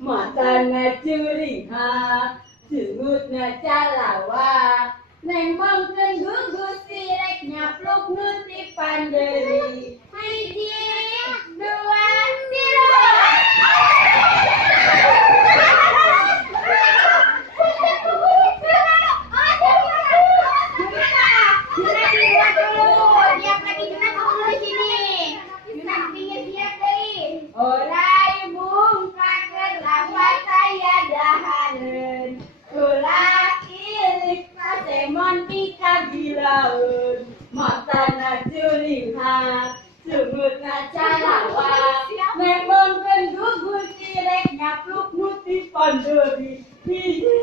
matana curi ha sungutna calawa neng mongken gugus sirek nyapluk nuti panderi hiji dua Orai bung kaker lapat saya dahareun ulah kilik pasemon pika bilaun matana ceuring ha sungutna calawa nemongkeun gugus sirek nyapluk nuti panderi hiji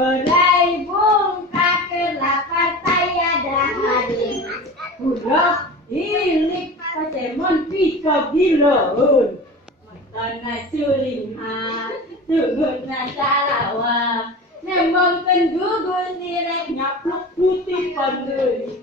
Orai bung kaker lapar saya dahareun ulah ilik pasemon pika bilaun matana ceuring ha sungutna calawa nembongkeun gugus sirek nyapluk nuti panderi